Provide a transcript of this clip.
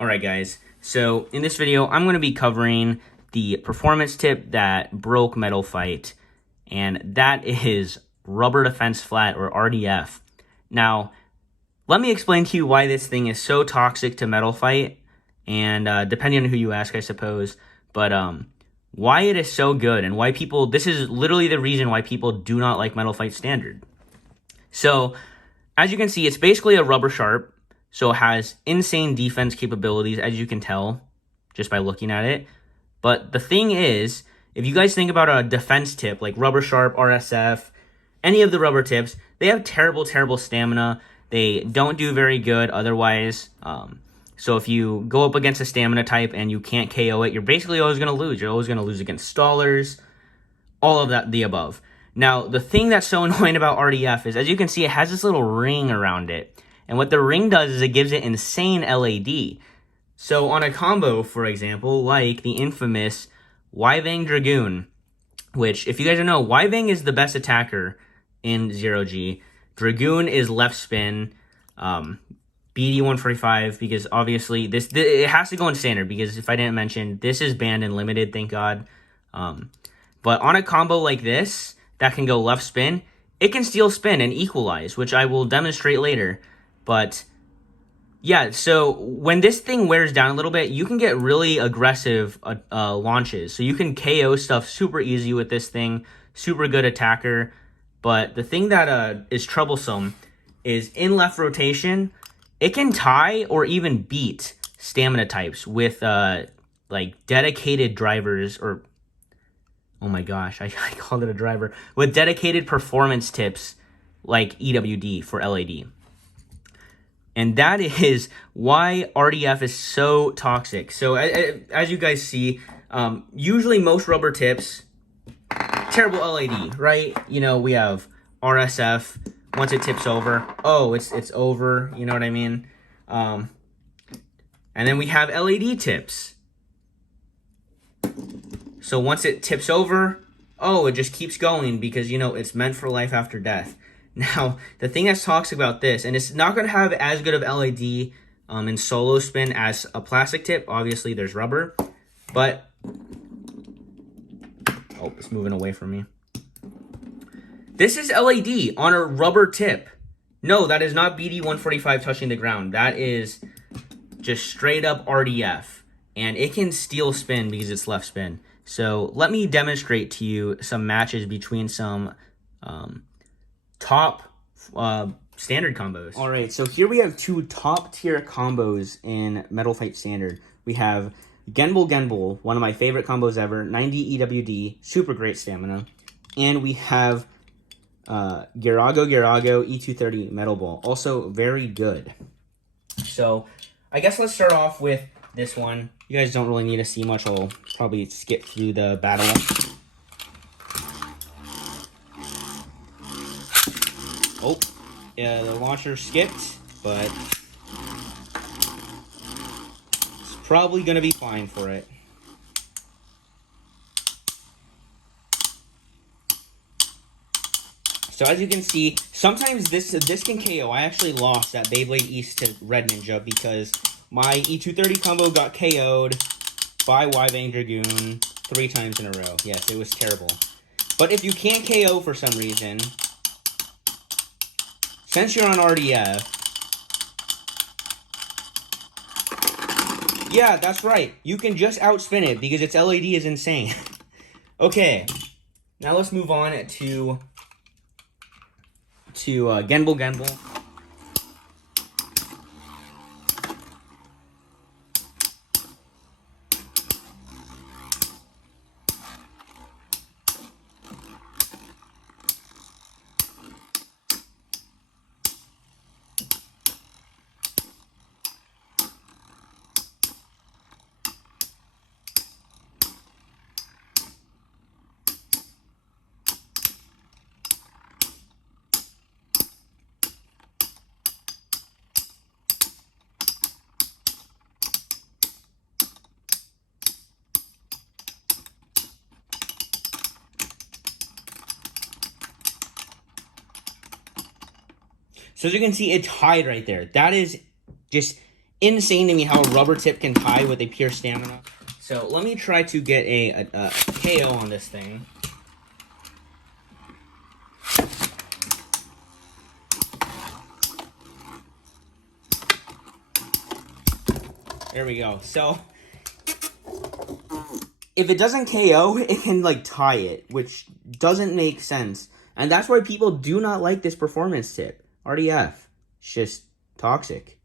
Alright guys, so in this video I'm going to be covering the performance tip that broke Metal Fight, and that is Rubber Defense Flat, or RDF. Now, let me explain to you why this thing is so toxic to Metal Fight, and depending on who you ask, I suppose, but why it is so good, and why people, this is literally the reason why people do not like Metal Fight Standard. So, as you can see, it's basically a rubber sharp. So it has insane defense capabilities, as you can tell just by looking at it. But the thing is, if you guys think about a defense tip like Rubber Sharp, RSF, any of the rubber tips, they have terrible, terrible stamina. They don't do very good otherwise. So if you go up against a stamina type and you can't KO it, you're basically always going to lose. You're always going to lose against stallers, all of that, the above. Now, the thing that's so annoying about RDF is, as you can see, it has this little ring around it. And what the ring does is it gives it insane LAD. So on a combo, for example, like the infamous Wyvang Dragoon, which, if you guys don't know, Wyvang is the best attacker in 0G. Dragoon is left spin, BD 145, because obviously it has to go in standard, because if I didn't mention, this is banned and limited, thank God. But on a combo like this, that can go left spin, it can steal spin and equalize, which I will demonstrate later. But yeah, so when this thing wears down a little bit, you can get really aggressive launches. So you can KO stuff super easy with this thing, super good attacker. But the thing that is troublesome is in left rotation, it can tie or even beat stamina types with like dedicated drivers, or oh my gosh, I called it a driver, with dedicated performance tips like EWD for LAD. And that is why RDF is so toxic. So as you guys see, usually most rubber tips, terrible LAD, right? You know, we have RSF, once it tips over, oh, it's over, you know what I mean? And then we have LAD tips. So once it tips over, oh, it just keeps going because, you know, it's meant for life after death. Now, the thing that's toxic about this, and it's not going to have as good of LAD in solo spin as a plastic tip. Obviously, there's rubber, but... oh, it's moving away from me. This is LAD on a rubber tip. No, that is not BD 145 touching the ground. That is just straight up RDF. And it can steal spin because it's left spin. So let me demonstrate to you some matches between some... top standard combos. All right, so here we have two top tier combos in Metal Fight Standard. We have Genbul, one of my favorite combos ever, 90 EWD, super great stamina. And we have Girago E230 Metal Ball, also very good. So I guess let's start off with this one. You guys don't really need to see much. I'll probably skip through the battle. Oh, yeah, the launcher skipped, but it's probably going to be fine for it. So as you can see, sometimes this can KO. I actually lost at Beyblade East to Red Ninja because my E230 combo got KO'd by Wyvang Dragoon 3 times in a row. Yes, it was terrible. But if you can't KO for some reason... since you're on RDF, yeah, that's right. You can just outspin it because its LAD is insane. Okay, now let's move on to Genbul. So as you can see, it tied right there. That is just insane to me how a rubber tip can tie with a pure stamina. So let me try to get a KO on this thing. There we go. So if it doesn't KO, it can like tie it, which doesn't make sense. And that's why people do not like this performance tip. RDF. It's just toxic.